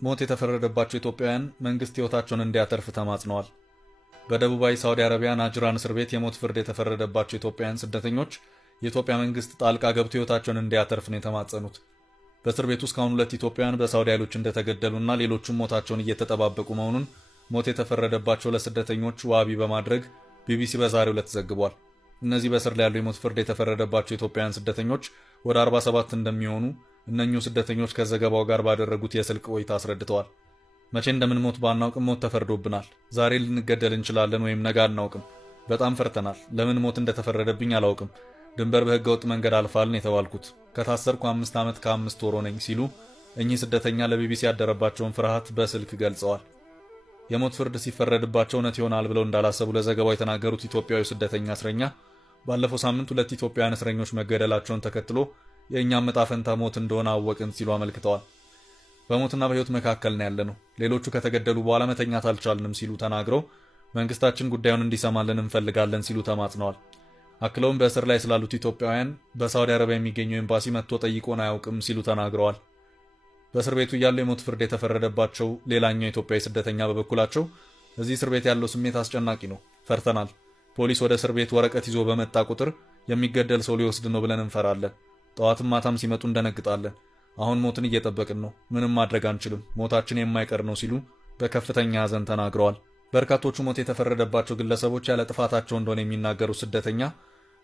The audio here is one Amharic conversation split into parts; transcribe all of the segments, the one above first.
ሞት የተፈረደባቸው ኢትዮጵያውያን መንግስት ህይወታቸውን እንዲያተርፍ ተማጽነዋል። በደቡባዊ ሳውዲ አረቢያ ናጅራን እስር ቤት የሞት ፍርድ የተፈረደባቸው ኢትዮጵያውያን ስደተኞች የኢትዮጵያ መንግስት ጣልቃ ገብቶ ህይወታቸውን እንዲያተርፍ ነው የተማጸኑት። በእስር ቤቱ እስካሁን 2 ኢትዮጵያውያን በሳውዲ ኃይሎች እንደተገደሉና ሌሎቹም ሞታቸውን እየተጠባበቁ መሆኑን ሞት የተፈረደባቸው ለስደተኞች ዋቢ በማድረግ ቢቢሲ በዛሬው ዕለት ዘግቧል። እነዚህ በእስር ላይ ያሉ የሞት ፍርድ የተፈረደባቸው ኢትዮጵያውያን ስደተኞች ወደ 47 እንደሚሆኑ እነኚሁ ስደተኞች ከዘገባው ጋር ባደረጉት የስልክ ቆይታ አስረድተዋል። መቼ እንደምንሞት ባናውቅም ሞት ተፈርዶብናል። ዛሬ ልንገደል እንችላለን ወይም ነገ አናውቅም። በጣም ፈርተናል። ለምን ሞት እንደተፈረደብኝ አላውቅም። ድንበር በህገ ወጥ መንገድ አልፋልን የተባልኩት ከታሰርኩ 5 ዓመት ከ5 ወር ነኝ ሲሉ እኚህ ስደተኛ ለቢቢሲ ያደረባቸውን ፍርሃት በስልክ ገልጸዋል። የሞት ፍርድ ሲፈረድባቸው እውነት ይሆናል ብለው እንዳላሰቡ ለዘገባው የተናገሩት ኢትዮጵያዊ ስደተኛ እስረኛ ባለፈው ሳምንት 2 ኢትዮጵያውያን እስረኞች መገደላቸውን ተከትሎ የእኛም ዕጣ ፈንታ ሞት እንደሆነ አወቅን ሲሉ አመልክተዋል። በሞትና በህይወት መካከል ነው ያለነው። ሌሎቹ ከተገደሉ በኋላ መተኛት አልቻልንም ሲሉ ተናግረው መንግስታችን ጉዳዩን እንዲሰማልን እንፈልጋለን ሲሉ ተማጽነዋል። አክለውም በእስር ላይ ስላሉት ኢትዮጵያውያን በሳውዲ አረቢያ የሚገኘው ኤምባሲ መጥቶ ጠይቆን አያውቅም ሲሉ ተናግረዋል። በእስር ቤቱ እያሉ የሞት ፍርድ የተፈረደባቸው ሌላኛው ኢትዮጵያዊ ስደተኛ በበኩላቸው እዚህ እስር ቤት ያለው ስሜት አስጨናቂ ነው፣ ፈርተናል። ፖሊስ ወደ እስር ቤት ወረቀት ይዞ በመጣ ቁጥር የሚገደል ሰው ሊወስድ ነው ብለን እንፈራለን። ጠዋትም ማታም ሲመጡ እንደነግጣለን። አሁን ሞትን እየጠበቅን ነው። ምንም ማድረግ አንችልም። ሞታችን የማይቀር ነው ሲሉ በከፍተኛ ሐዘን ተናግረዋል። በርካቶቹ ሞት የተፈረደባቸው ግለሰቦች ያለ ጥፋታቸው እንደሆነ የሚናገሩት ስደተኛ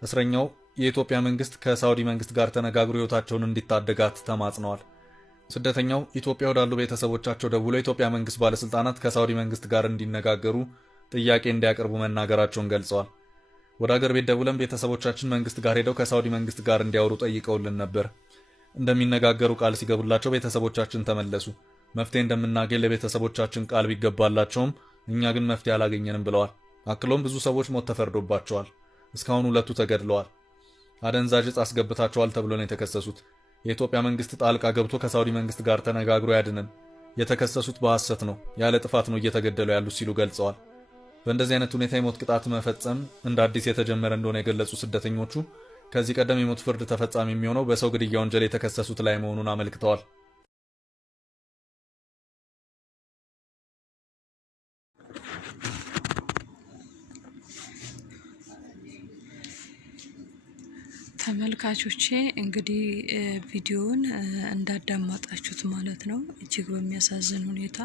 እስረኛው የኢትዮጵያ መንግስት ከሳውዲ መንግስት ጋር ተነጋግሮ ህይወታቸውን እንዲታደጋት ተማጽነዋል። ስደተኛው ኢትዮጵያ ወዳሉ ቤተሰቦቻቸው ደውለው የኢትዮጵያ መንግስት ባለስልጣናት ከሳውዲ መንግስት ጋር እንዲነጋገሩ ጥያቄ እንዲያቀርቡ መናገራቸውን ገልጸዋል። ወደ አገር ቤት ደውለን ቤተሰቦቻችን መንግስት ጋር ሄደው ከሳውዲ መንግስት ጋር እንዲያወሩ ጠይቀውልን ነበር። እንደሚነጋገሩ ቃል ሲገቡላቸው ቤተሰቦቻችን ተመለሱ። መፍትሄ እንደምናገኝ ለቤተሰቦቻችን ቃል ቢገባላቸውም እኛ ግን መፍትሄ አላገኘንም ብለዋል። አክሎም ብዙ ሰዎች ሞት ተፈርዶባቸዋል። እስካሁን 2 ተገድለዋል። አደንዛዥ ዕፅ አስገብታቸዋል ተብሎ ነው የተከሰሱት። የኢትዮጵያ መንግስት ጣልቃ ገብቶ ከሳውዲ መንግስት ጋር ተነጋግሮ ያድነን። የተከሰሱት በሐሰት ነው፣ ያለ ጥፋት ነው እየተገደሉ ያሉት ሲሉ ገልጸዋል። በእንደዚህ አይነት ሁኔታ የሞት ቅጣት መፈጸም እንደ አዲስ የተጀመረ እንደሆነ የገለጹ ስደተኞቹ ከዚህ ቀደም የሞት ፍርድ ተፈጻሚ የሚሆነው በሰው ግድያ ወንጀል የተከሰሱት ላይ መሆኑን አመልክተዋል። ተመልካቾቼ እንግዲህ ቪዲዮውን እንዳዳመጣችሁት ማለት ነው። እጅግ በሚያሳዝን ሁኔታ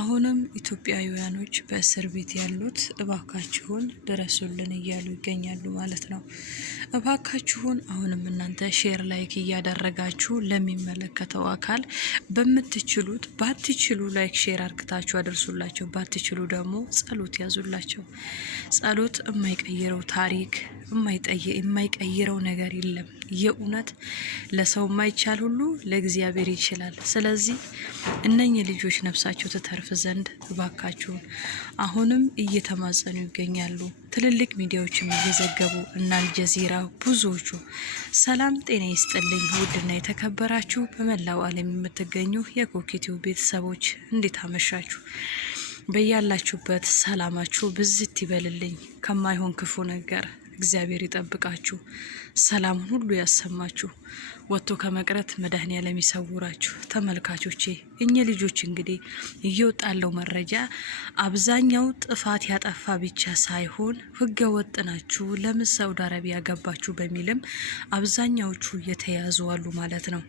አሁንም ኢትዮጵያውያኖች በእስር ቤት ያሉት እባካችሁን ድረሱልን እያሉ ይገኛሉ ማለት ነው። እባካችሁን አሁንም እናንተ ሼር ላይክ እያደረጋችሁ ለሚመለከተው አካል በምትችሉት፣ ባትችሉ ላይክ ሼር አርግታችሁ አድርሱላቸው፣ ባትችሉ ደግሞ ጸሎት ያዙላቸው። ጸሎት የማይቀይረው ታሪክ የማይቀይረው ነገር የለም። የእውነት ለሰው የማይቻል ሁሉ ለእግዚአብሔር ይችላል። ስለዚህ እነኚህ ልጆች ነፍሳቸው ትተርፍ ዘንድ እባካችሁን አሁንም እየተማጸኑ ይገኛሉ። ትልልቅ ሚዲያዎችም እየዘገቡ እና አልጀዚራ ብዙዎቹ። ሰላም ጤና ይስጥልኝ ውድና የተከበራችሁ በመላው ዓለም የምትገኙ የኮኬቲው ቤተሰቦች እንዴት አመሻችሁ? በያላችሁበት ሰላማችሁ ብዝት ይበልልኝ። ከማይሆን ክፉ ነገር እግዚአብሔር ይጠብቃችሁ፣ ሰላሙን ሁሉ ያሰማችሁ፣ ወጥቶ ከመቅረት መድኃኔዓለም ይሰውራችሁ። ተመልካቾቼ እኚህ ልጆች እንግዲህ እየወጣለው መረጃ አብዛኛው ጥፋት ያጠፋ ብቻ ሳይሆን ህገ ወጥ ናችሁ፣ ለምን ሳውዲ አረቢያ ገባችሁ በሚልም አብዛኛዎቹ እየተያዙ አሉ ማለት ነው።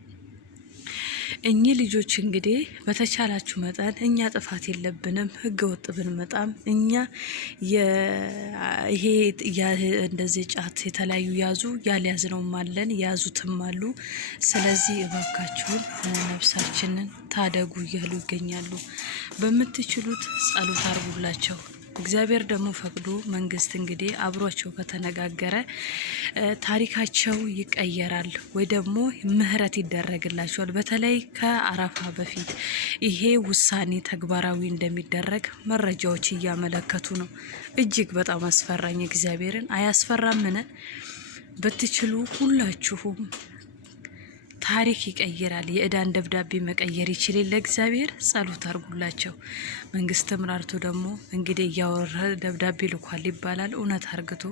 እኚህ ልጆች እንግዲህ በተቻላችሁ መጠን እኛ ጥፋት የለብንም፣ ህገ ወጥ ብንመጣም እኛ ይሄ እንደዚህ ጫት የተለያዩ ያዙ ያልያዝነውም አለን ያዙትም አሉ። ስለዚህ እባካችሁን ነፍሳችንን ታደጉ እያሉ ይገኛሉ። በምትችሉት ጸሎት አርጉላቸው። እግዚአብሔር ደግሞ ፈቅዶ መንግስት እንግዲህ አብሯቸው ከተነጋገረ ታሪካቸው ይቀየራል ወይ ደግሞ ምህረት ይደረግላቸዋል። በተለይ ከአረፋ በፊት ይሄ ውሳኔ ተግባራዊ እንደሚደረግ መረጃዎች እያመለከቱ ነው። እጅግ በጣም አስፈራኝ። እግዚአብሔርን አያስፈራምን? ብትችሉ ሁላችሁም ታሪክ ይቀይራል። የእዳን ደብዳቤ መቀየር ይችላል። ለእግዚአብሔር ጸሎት አርጉላቸው። መንግስትም ራርቶ ደግሞ እንግዲህ ያወረ ደብዳቤ ልኳል ይባላል። እውነት አርግቶ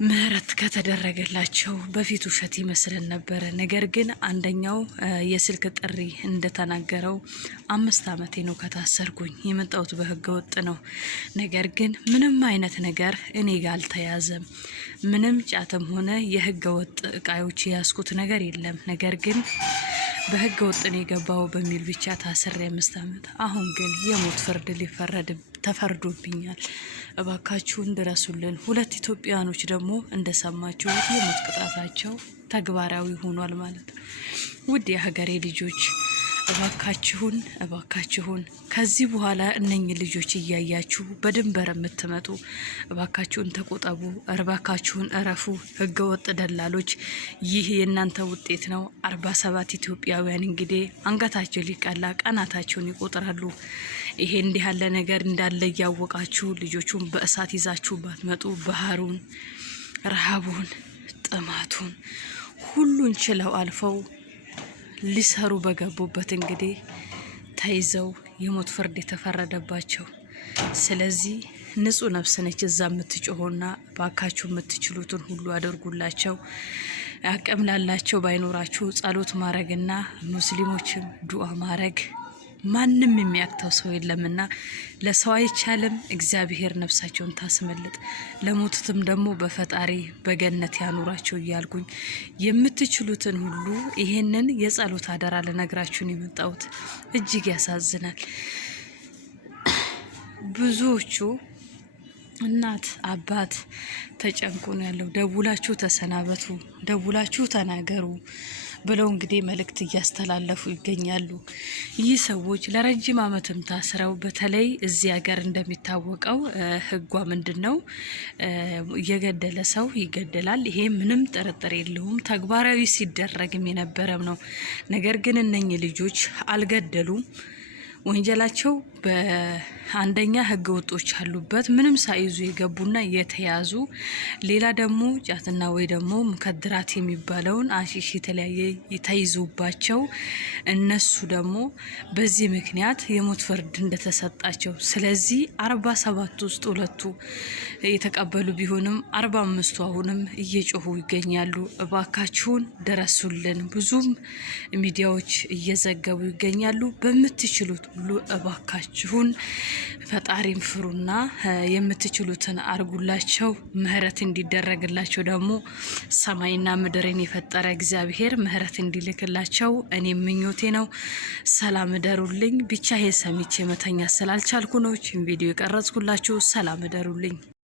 ምህረት ከተደረገላቸው በፊት ውሸት ይመስለን ነበረ። ነገር ግን አንደኛው የስልክ ጥሪ እንደተናገረው 5 ዓመቴ ነው ከታሰርኩኝ፣ የመጣሁት በህገ ወጥ ነው። ነገር ግን ምንም አይነት ነገር እኔ ጋር አልተያዘም። ምንም ጫትም ሆነ የህገ ወጥ እቃዎች ያስኩት ነገር የለም። ነገር ግን በህገ ወጥ ነው የገባው በሚል ብቻ ታስሬ 5 ዓመት። አሁን ግን የሞት ፍርድ ተፈርዶብኛል። እባካችሁን ድረሱልን። 2 ኢትዮጵያኖች ደግሞ እንደሰማችሁት የሞት ቅጣታቸው ተግባራዊ ሆኗል ማለት ነው። ውድ የሀገሬ ልጆች እባካችሁን ከዚህ በኋላ እነኚህ ልጆች እያያችሁ በድንበር የምትመጡ እባካችሁን ተቆጠቡ። እባካችሁን እረፉ። ህገወጥ ደላሎች ይህ የእናንተ ውጤት ነው። 47 ኢትዮጵያውያን እንግዲህ አንገታቸው ሊቀላ ቀናታቸውን ይቆጥራሉ። ይሄ እንዲህ ያለ ነገር እንዳለ እያወቃችሁ ልጆቹን በእሳት ይዛችሁ ባትመጡ ባህሩን፣ ረሃቡን፣ ጥማቱን ሁሉን ችለው አልፈው ሊሰሩ በገቡበት እንግዲህ ተይዘው የሞት ፍርድ የተፈረደባቸው። ስለዚህ ንጹህ ነፍስ ነች እዛ የምትጮሆና ባካችሁ የምትችሉትን ሁሉ አድርጉላቸው። አቅም ላላቸው ባይኖራችሁ ጸሎት ማድረግና ሙስሊሞችም ዱዓ ማድረግ ማንም የሚያክተው ሰው የለምና ለሰው አይቻልም። እግዚአብሔር ነፍሳቸውን ታስመልጥ፣ ለሞቱትም ደግሞ በፈጣሪ በገነት ያኑራቸው እያልኩኝ የምትችሉትን ሁሉ ይሄንን የጸሎት አደራ ለነግራችሁን የመጣሁት። እጅግ ያሳዝናል። ብዙዎቹ እናት አባት ተጨንቆ ነው ያለው። ደውላችሁ ተሰናበቱ፣ ደውላችሁ ተናገሩ ብለው እንግዲህ መልእክት እያስተላለፉ ይገኛሉ። ይህ ሰዎች ለረጅም ዓመትም ታስረው በተለይ እዚህ ሀገር እንደሚታወቀው ህጓ ምንድነው? የገደለ ሰው ይገደላል። ይሄ ምንም ጥርጥር የለውም። ተግባራዊ ሲደረግም የነበረም ነው። ነገር ግን እነኚህ ልጆች አልገደሉም። ወንጀላቸው በአንደኛ ህገ ወጦች አሉበት፣ ምንም ሳይዙ የገቡና የተያዙ። ሌላ ደግሞ ጫትና ወይ ደግሞ ሙከድራት የሚባለውን አሺሽ የተለያየ ተይዞባቸው እነሱ ደግሞ በዚህ ምክንያት የሞት ፍርድ እንደተሰጣቸው። ስለዚህ 47 ውስጥ 2ቱ የተቀበሉ ቢሆንም 45ቱ አሁንም እየጮሁ ይገኛሉ። እባካችሁን ድረሱልን። ብዙም ሚዲያዎች እየዘገቡ ይገኛሉ። በምትችሉት ሁሉ እባካችሁን ፈጣሪን ፍሩና የምትችሉትን አርጉላቸው። ምህረት እንዲደረግላቸው ደግሞ ሰማይና ምድርን የፈጠረ እግዚአብሔር ምህረት እንዲልክላቸው እኔ ምኞቴ ነው። ሰላም እደሩልኝ። ብቻ ይሄ ሰምቼ መተኛ ስላልቻልኩ ነው ቪዲዮ የቀረጽኩላችሁ። ሰላም እደሩልኝ።